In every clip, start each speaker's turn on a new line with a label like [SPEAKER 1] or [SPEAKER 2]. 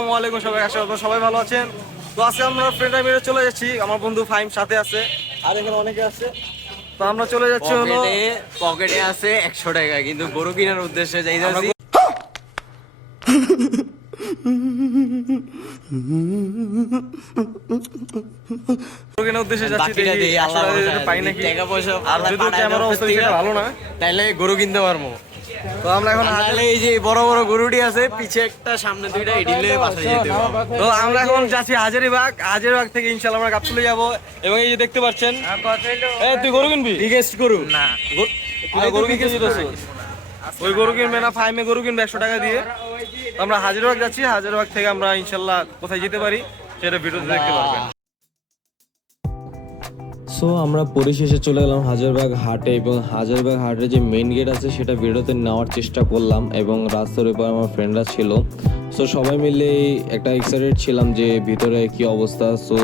[SPEAKER 1] আসসালামু আলাইকুম সবাই আশা সবাই ভালো আছেন। তো আজকে আমরা ফ্রেন্ড মিলে চলে যাচ্ছি আমার বন্ধু ফাইম সাথে আছে আর এখানে অনেকে আছে। তো আমরা চলে যাচ্ছি হলো
[SPEAKER 2] পকেটে আছে একশো টাকা কিন্তু গরু কেনার উদ্দেশ্যে
[SPEAKER 1] উদ্দেশ্যে যাচ্ছি
[SPEAKER 2] গরু কিনতে পারব।
[SPEAKER 1] তো আমরা এখন
[SPEAKER 2] এই যে বড় বড় গরুটি আছে পিছে একটা সামনে দুইটা এডিলে যেতে হবে।
[SPEAKER 1] তো আমরা এখন যাচ্ছি হাজারিবাগ হাজারিবাগ থেকে ইনশাল্লাহ আমরা যাব। এবং এই যে দেখতে পাচ্ছেন এ তুই গরু কিনবি?
[SPEAKER 2] বিগেস্ট গরু।
[SPEAKER 1] না। গরু কিনতে ওই গরু কিনবে না ফাইমে গরু কিনবে একশো টাকা দিয়ে। আমরা হাজারবাগ যাচ্ছি। হাজারবাগ থেকে আমরা ইনশাল্লাহ কোথায় যেতে পারি সেটা ভিডিওতে দেখতে পারবেন।
[SPEAKER 3] সো আমরা পরিশেষে চলে গেলাম হাজারবাগ হাটে এবং হাজারবাগ হাটে যে মেন গেট আছে সেটা বেরোতে নেওয়ার চেষ্টা করলাম এবং রাস্তার উপর আমার ফ্রেন্ডরা ছিল। সো সবাই মিলে একটা এক্সাইটেড ছিলাম যে ভিতরে কি অবস্থা। সো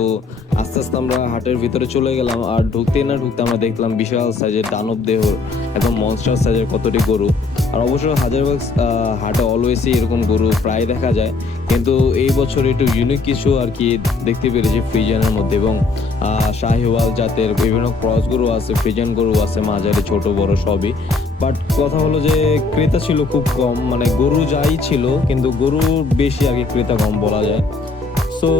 [SPEAKER 3] আস্তে আস্তে আমরা হাটের ভিতরে চলে গেলাম আর ঢুকতে না ঢুকতে আমরা দেখলাম বিশাল সাইজের দানব দেহ, একদম মনস্টার সাইজের কতটি গরু। আর অবশ্য হাজারবাগ হাটে অলওয়েজই এরকম গরু প্রায় দেখা যায়। কিন্তু এই বছর একটু ইউনিক কিছু আর কি দেখতে পেরেছি ফ্রিজানের মধ্যে এবং শাহিওয়াল জাতের বিভিন্ন ক্রস গরু আছে, ফ্রিজান গরু আছে, মাঝারি, ছোট, বড় সবই। বাট কথা হলো যে ক্রেতা ছিল খুব কম মানে গরু যাই ছিল, কিন্তু গরু বেশি কি ক্রেতা কম বলা যায়। সো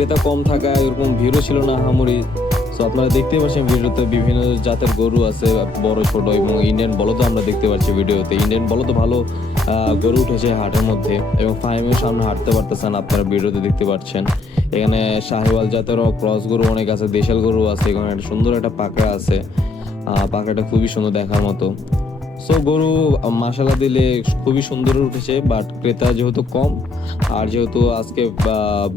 [SPEAKER 3] ক্রেতা কম থাকা এরকম ভিড়ও ছিল না হামুরি। সো আপনারা দেখতে পাচ্ছেন ভিডিওতে বিভিন্ন জাতের গরু আছে, বড়, ছোট এবং ইন্ডিয়ান বলদও আমরা দেখতে পাচ্ছি ভিডিওতে। ইন্ডিয়ান বলদ ভালো গরু উঠেছে হাটের মধ্যে এবং ফাইমের সামনে হাঁটতে পারতেছেন আপনারা ভিডিওতে দেখতে পাচ্ছেন। এখানে শাহিওয়াল জাতেরও ক্রস গরু অনেক আছে, দেশাল গরু আছে, এখানে একটা সুন্দর একটা পাকড়া আছে। পাকড়াটা খুবই সুন্দর দেখার মতো। সো গরু মাসালা দিলে খুবই সুন্দর উঠেছে বাট ক্রেতা যেহেতু কম আর যেহেতু আজকে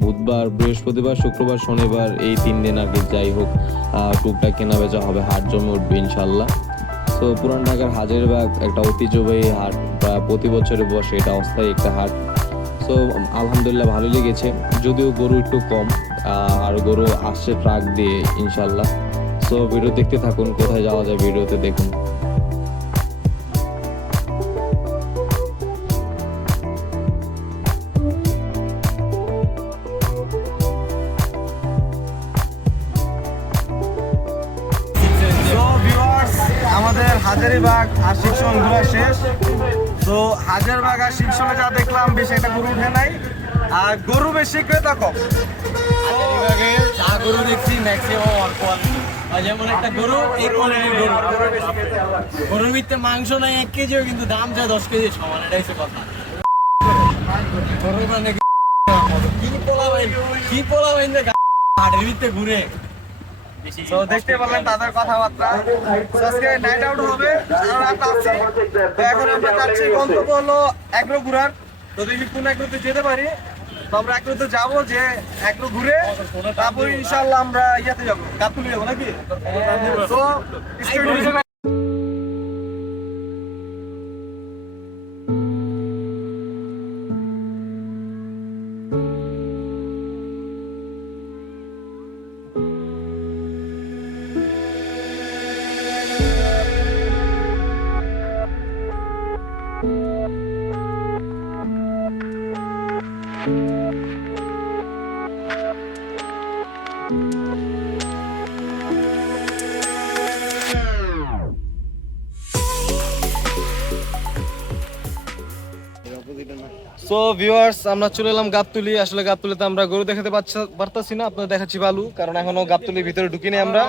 [SPEAKER 3] বুধবার বৃহস্পতিবার শুক্রবার শনিবার এই তিন দিন কি যাই হোক আহ, টুকটাক কেনা বেচা হবে হাট জমে উঠবে ইনশাল্লাহ তো পুরান ঢাকার হাজারবাগ একটা ঐতিহ্যবাহী হাট প্রায় প্রতি বছরে বসে এটা অস্থায়ী একটা হাট। সো আলহামদুলিল্লাহ ভালো লেগেছে যদিও গরু একটু কম আর গরু আসছে ট্রাক দিয়ে ইনশাল্লাহ সো ভিডিও দেখতে থাকুন কোথায় যাওয়া যায় ভিডিওতে দেখুন।
[SPEAKER 1] হাজারিবাগ আর শিবসন ঘোরা শেষ। তো হাজারবাগ আর শিবসনে যা দেখলাম বেশি একটা গরু উঠে নাই। আর গরু বেশি ক্রেতা কম
[SPEAKER 2] যা গরু দেখছি ম্যাক্সিমাম অল কোয়ালিটি যেমন একটা গরু এই কোয়ালিটির গরু। গরুর ভিতরে মাংস নাই এক কেজিও কিন্তু দাম যা দশ কেজি সমান এটা হচ্ছে কথা। গরুর মানে কি? পোলা বাইন কি পোলা বাইন যে হাটের ভিতরে ঘুরে।
[SPEAKER 1] তো দেখতে পারলেন তাদের কথাবার্তা। আজকে নাইট আউট হবে। রাত আছি তো এখন আমরা যাচ্ছি গন্তব্য হলো এগ্রো ঘুরার তো কোনো কোন এগ্রোতে যেতে পারি তো আমরা এগ্রোতে যাব যে এগ্রো ঘুরে তারপর ইনশাল্লাহ আমরা ইয়াতে যাব। কাতুলি যাব নাকি? তো সো ভিউয়ার্স আমরা চলে এলাম গাবতুলি। আসলে গাবতুলিতে আমরা গরু দেখাতে পারতাছি না, আপনাদের দেখাচ্ছি বালু, কারণ এখনও গাবতুলির ভিতরে ঢুকিনি আমরা।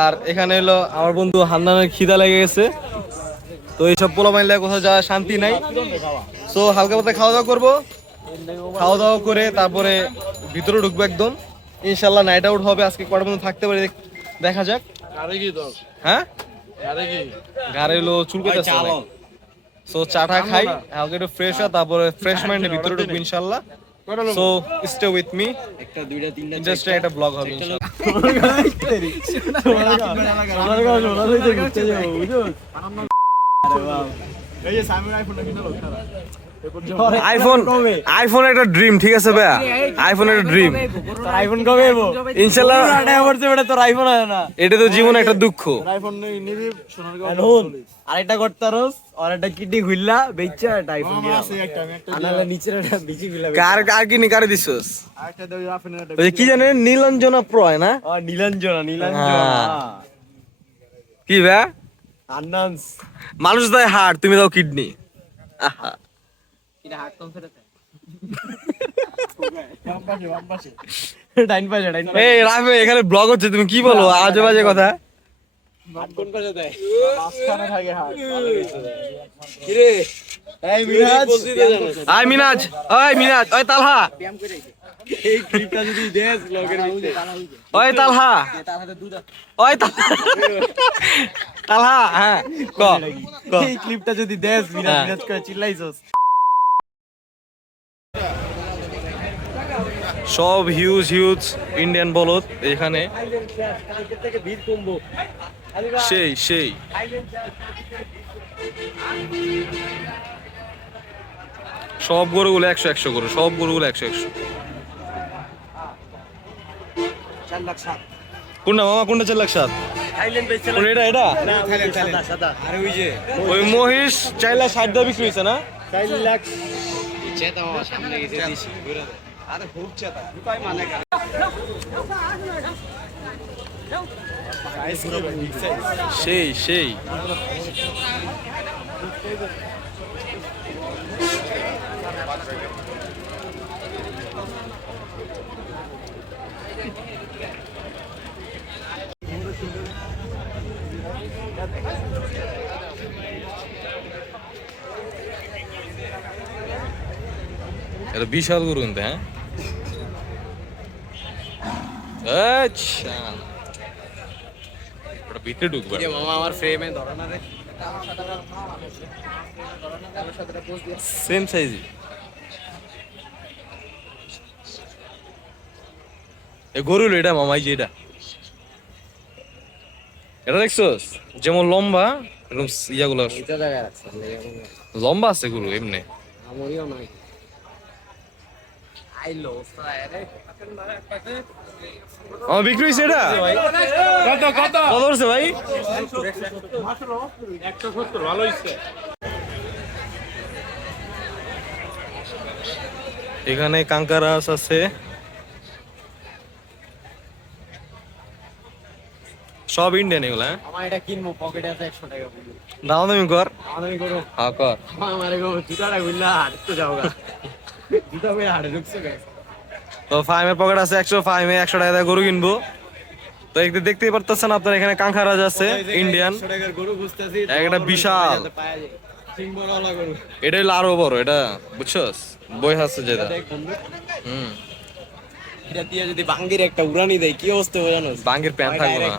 [SPEAKER 1] আর এখানে হলো আমার বন্ধু হান্নানের খিদা লেগে গেছে। তো এইসব পোলা মাইলে কোথাও যাওয়ার শান্তি নাই। সো হালকা পাতা খাওয়া দাওয়া করব। খাওয়া দাওয়া করে তারপরে ভিতরে ঢুকবো একদম। ইনশাল্লাহ নাইট আউট হবে আজকে কটা মধ্যে থাকতে পারি দেখ- দেখা যাক। হ্যাঁ? গাড়ি হলো চুল কেটে সো চাটা খাই হালকা একটু ফ্রেশ হয় তারপরে ফ্রেশ মাইন্ডে ভিতরে ঢুকবো ইনশাল্লাহ। সো স্টে উইথ মি
[SPEAKER 2] একটা দুইটা তিনটা
[SPEAKER 1] একটা ব্লগ হবে ইনশাল্লাহ। আইফোন আইফোন একটা ড্রিম ঠিক আছে ভাইয়া আইফোন একটা ড্রিম
[SPEAKER 2] আইফোন কবে এবো পড়ছে বেটা তোর আইফোন হয় না
[SPEAKER 1] এটা তো জীবনে একটা দুঃখ
[SPEAKER 2] আরেকটা করতারস আর একটা কিডনি ঘুরলা বেচা একটা আইফোন আনালে নিচের বিচি গুলা
[SPEAKER 1] কার কার কিনি কারে দিছস ওই যে কি জানেন নীলাঞ্জনা প্রয় না
[SPEAKER 2] ও নীলাঞ্জনা নীলাঞ্জনা
[SPEAKER 1] হ্যাঁ। কি ভাইয়া
[SPEAKER 2] আন্নান্স
[SPEAKER 1] মানুষ দেয় হার্ট তুমি দাও কিডনি আহা এখানে ব্লগ হচ্ছে তুমি কি বলো? আজে বাজে কথা।
[SPEAKER 2] কোন পাশে দেয়?
[SPEAKER 1] এই মিনাজ আই মিনাজ ওই তালহা।
[SPEAKER 2] এই ক্লিপটা যদি দেস ব্লগের মধ্যে
[SPEAKER 1] ওই তালহা। ওই তালহা। হ্যাঁ ক ক।
[SPEAKER 2] এই ক্লিপটা যদি দেস
[SPEAKER 1] হ্যাঁ।
[SPEAKER 2] করে চিল্লাইছস।
[SPEAKER 1] সব হিউজ হিউজ ইন্ডিয়ান বলদ এখানে। সেই সেই। সব গরুগুলো একশো একশো গরু সব গরুগুলো একশো একশো।
[SPEAKER 2] চার লাখ সাত
[SPEAKER 1] কোনটা মামা কোনটা চার লাখ সাত? এটা এটা?
[SPEAKER 2] ওই
[SPEAKER 1] মহিষ চার লাখ ষাট দিয়ে বিক্রি হয়েছে না?
[SPEAKER 2] চার লাখ। দিছি আরে খুব চেতা। উপায় মানে
[SPEAKER 1] সেই সেই। এটা বিশাল গরু হ্যাঁ? আচ্ছা। ওটা ভিতরে ঢুকবে।
[SPEAKER 2] মামা আমার ফ্রেমে ধরা না রে।
[SPEAKER 1] সেম সাইজই এ গরু এটা মামাই যে এটা। এটা দেখছস? যেমন লম্বা এরকম ইয়াগুলো লম্বা আছে গরু এমনি।
[SPEAKER 2] আমরিও নাই
[SPEAKER 1] আমার বিক্রি হয়েছে এটা?
[SPEAKER 2] কত কত?
[SPEAKER 1] কত হচ্ছে ভাই? এখানে কাঙ্কারাস আছে। সব ইন্ডিয়ান এগুলা হ্যাঁ?
[SPEAKER 2] আমার এটা কিনবো পকেটে আছে একশো টাকা বলি
[SPEAKER 1] দাম দামি কর
[SPEAKER 2] করো।
[SPEAKER 1] হ্যাঁ কর।
[SPEAKER 2] আমার গো জুতাটা গুল্লা তো যাও জুতা করে ঢুকছে
[SPEAKER 1] তো ফাইমের পকেট আছে একশো ফাইমে একশো টাকা গরু কিনবো। তো একটু দেখতেই পারতেছেন আপনার এখানে কাঙ্কারাজ আছে ইন্ডিয়ান একটা বিশাল। এটা হলো আরও বড় এটা বুঝছস? বই আছে যেটা। হুম।
[SPEAKER 2] এটা দিয়ে যদি বাঙ্গির একটা উড়ানি দেয় কি অবস্থা
[SPEAKER 1] বাঙ্গের প্যান থাকব না।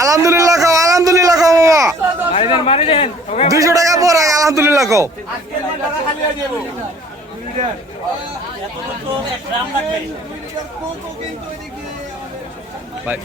[SPEAKER 1] আলহামদুলিল্লাহ কও আলহামদুলিল্লাহ কও মামা। দুইশো টাকা পর আলহামদুলিল্লাহ কও ভাই।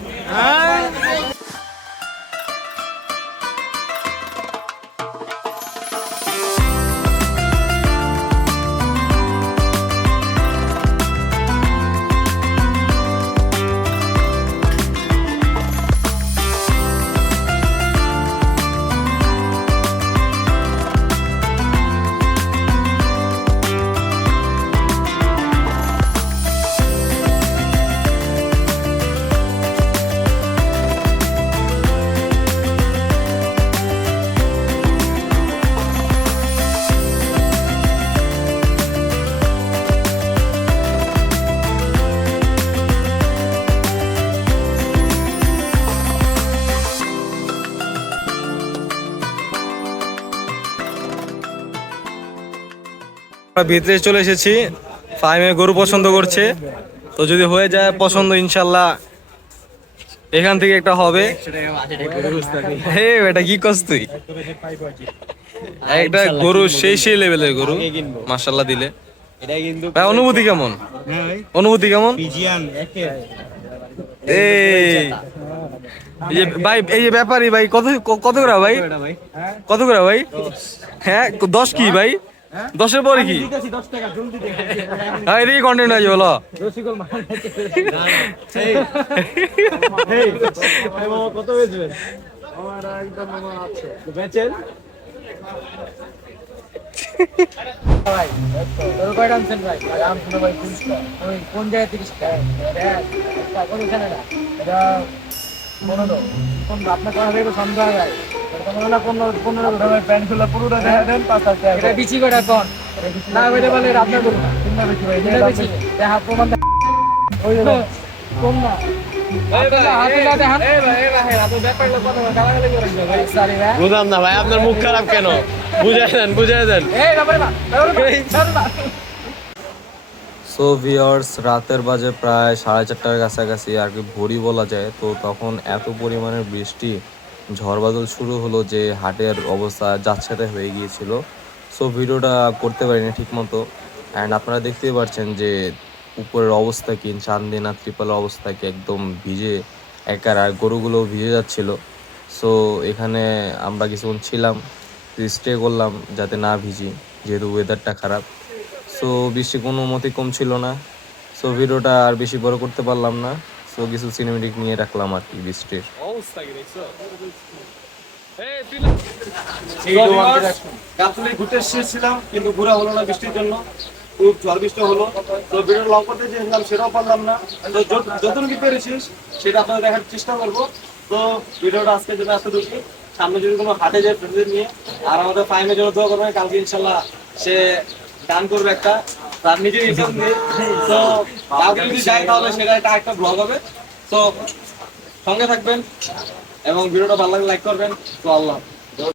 [SPEAKER 2] আমরা ভিতরে চলে এসেছি। ফাইমে গরু পছন্দ করছে। তো যদি হয়ে যায় পছন্দ, ইনশাল্লাহ এখান থেকে একটা হবে। হে, এটা কি কস তুই? একটা গরু সেই সেই লেভেলের গরু মাশাল্লাহ দিলে। অনুভূতি কেমন? অনুভূতি কেমন? ভাই, এই যে ব্যাপারী ভাই, কত কত করে ভাই? কত করে ভাই? হ্যাঁ দশ কি ভাই? দশের পরে কি? হ্যাঁ এদিকে কন্টেন্ট আছে বলো
[SPEAKER 4] কত বেচবেন বেচেন কোন তিরিশটা দেখ কোন আপনার কথা সন্দেহ হয়
[SPEAKER 5] বুঝলাম না ভাই আপনার মুখ খারাপ কেন? বুঝাই দেন বুঝাই দেন।
[SPEAKER 1] সো ভিওর্স রাতের বাজে প্রায় সাড়ে চারটার কাছাকাছি আর কি ভোরই বলা যায় তো তখন এত পরিমাণের বৃষ্টি ঝড় বাদল শুরু হলো যে হাটের অবস্থা যাচ্ছেতে হয়ে গিয়েছিল। সো ভিডিওটা করতে পারিনি ঠিক মতো অ্যান্ড আপনারা দেখতেই পাচ্ছেন যে উপরের অবস্থা কি, চান্দিনা, ত্রিপালের অবস্থা কি একদম ভিজে, একার আর গরুগুলো ভিজে যাচ্ছিল। সো এখানে আমরা কিছুক্ষণ ছিলাম স্টে করলাম যাতে না ভিজি, যেহেতু ওয়েদারটা খারাপ। সো বৃষ্টি কোনো মতে কম ছিল না। সো ভিডিওটা আর বেশি বড় করতে পারলাম না। সো কিছু সিনেমেটিক নিয়ে রাখলাম আর কি বৃষ্টির।
[SPEAKER 2] গাছগুলি ঘুরতে এসেছিলাম কিন্তু ঘোরা হলো না বৃষ্টির জন্য। খুব ঝড় বৃষ্টি হলো। তো ভিডিও লং করতে চেয়েছিলাম সেটাও পারলাম না। তো যতটুকু পেরেছিস সেটা আপনাদের দেখার চেষ্টা করব। তো ভিডিওটা আজকে জন্য আসতে দুটি সামনে যদি কোনো হাটে যায় ফ্রেন্ডদের নিয়ে আর আমাদের ফাইমের জন্য দোয়া করবেন কালকে ইনশাল্লাহ সে গান করবে একটা। তার নিজের ইনকাম দিয়ে তো কালকে যদি যাই তাহলে সেটা একটা ব্লগ হবে। তো সঙ্গে থাকবেন এবং ভিডিওটা ভালো লাগলে লাইক করবেন তো আল্লাহ।